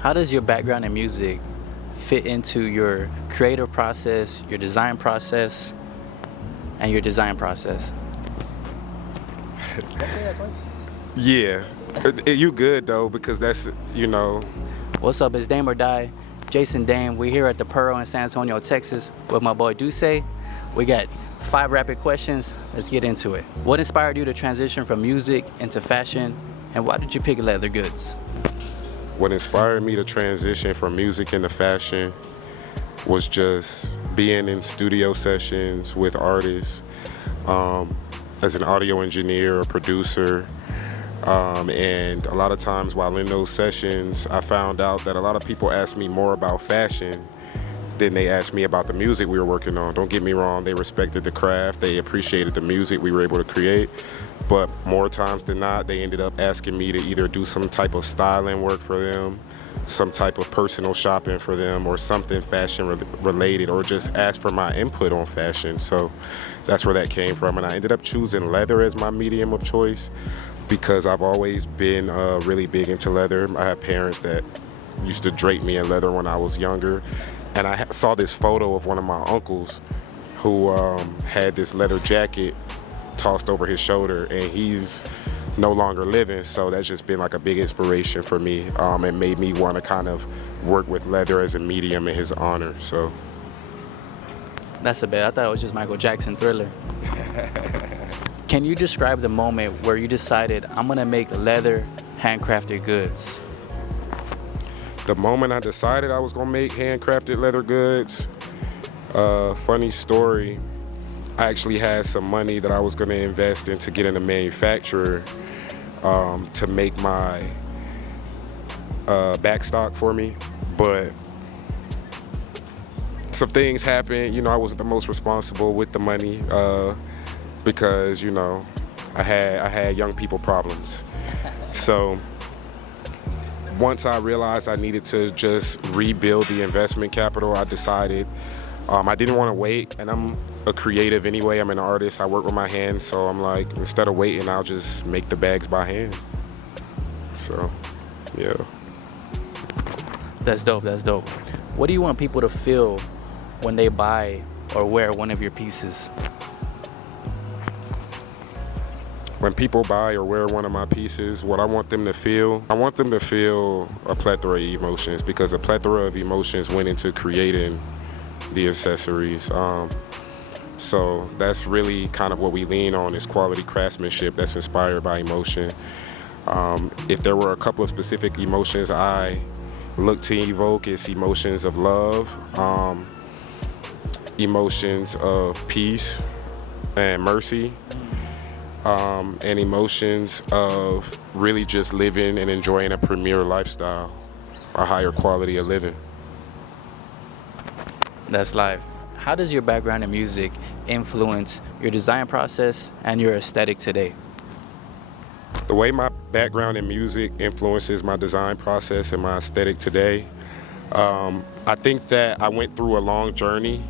How does your background in music fit into your creative process, your design process, and your design process? Yeah. You good though, because that's, What's up? It's Dame or Die, Jason Dame. We're here at the Pearl in San Antonio, Texas, with my boy Duce. We got 5 rapid questions. Let's get into it. What inspired you to transition from music into fashion, and why did you pick leather goods? what inspired me to transition from music into fashion was just being in studio sessions with artists, as an audio engineer or producer. And a lot of times while in those sessions, I found out that a lot of people asked me more about fashion than they asked me about the music we were working on. Don't get me wrong, they respected the craft, they appreciated the music we were able to create, but more times than not, they ended up asking me to either do some type of styling work for them, some type of personal shopping for them, or something fashion related, or just ask for my input on fashion. So that's where that came from, and I ended up choosing leather as my medium of choice because I've always been really big into leather. I had parents that used to drape me in leather when I was younger, and I saw this photo of one of my uncles who had this leather jacket tossed over his shoulder, and he's no longer living, so that's just been like a big inspiration for me. It made me want to kind of work with leather as a medium in his honor. So That's a bit. I thought it was just Michael Jackson Thriller. Can you describe the moment where you decided, I'm gonna make leather handcrafted goods? the moment I decided I was gonna make handcrafted leather goods, funny story, I actually had some money that I was gonna invest into getting a manufacturer to make my backstock for me, but some things happened. I wasn't the most responsible with the money because I had young people problems. So once I realized I needed to just rebuild the investment capital, I decided I didn't want to wait, and I'm a creative anyway. I'm an artist. I work with my hands, so I'm like, instead of waiting, I'll just make the bags by hand. So, yeah. That's dope. That's dope. What do you want people to feel when they buy or wear one of your pieces? When people buy or wear one of my pieces, what I want them to feel, I want them to feel a plethora of emotions, because a plethora of emotions went into creating the accessories. So that's really kind of what we lean on, is quality craftsmanship that's inspired by emotion. If there were a couple of specific emotions I look to evoke, it's emotions of love, emotions of peace and mercy, and emotions of really just living and enjoying a premier lifestyle, a higher quality of living. That's live. How does your background in music influence your design process and your aesthetic today? The way my background in music influences my design process and my aesthetic today, I think that I went through a long journey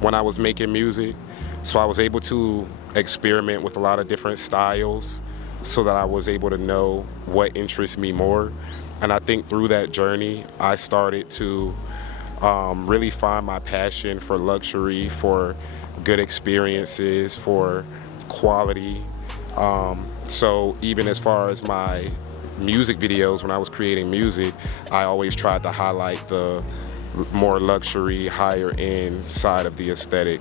when I was making music, so I was able to experiment with a lot of different styles so that I was able to know what interests me more. And I think through that journey, I started to really find my passion for luxury, for good experiences, for quality. So even as far as my music videos, when I was creating music, I always tried to highlight the more luxury, higher end side of the aesthetic.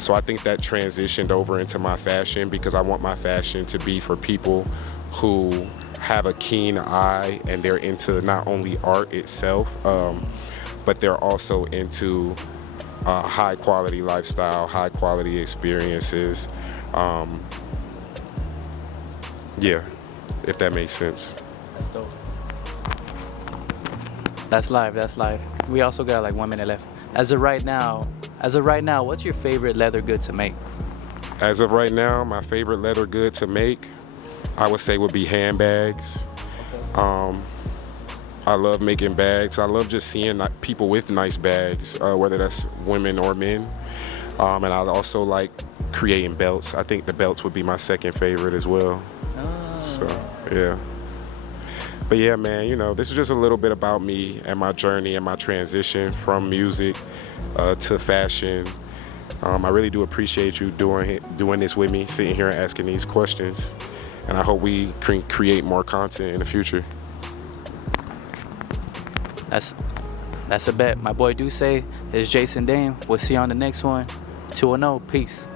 So I think that transitioned over into my fashion, because I want my fashion to be for people who have a keen eye and they're into not only art itself, but they're also into high quality lifestyle, high quality experiences. Yeah, if that makes sense. That's dope. That's live. That's live. We also got like 1 minute left. As of right now, what's your favorite leather good to make? As of right now, my favorite leather good to make, I would say, would be handbags. I love making bags. I love just seeing people with nice bags, whether that's women or men. And I also like creating belts. I think the belts would be my second favorite as well. So, yeah. But yeah, man, this is just a little bit about me and my journey and my transition from music to fashion. I really do appreciate you doing this with me, sitting here and asking these questions. And I hope we can create more content in the future. That's a bet. My boy Duce is Jason Dame. We'll see you on the next one. 2-0. Peace.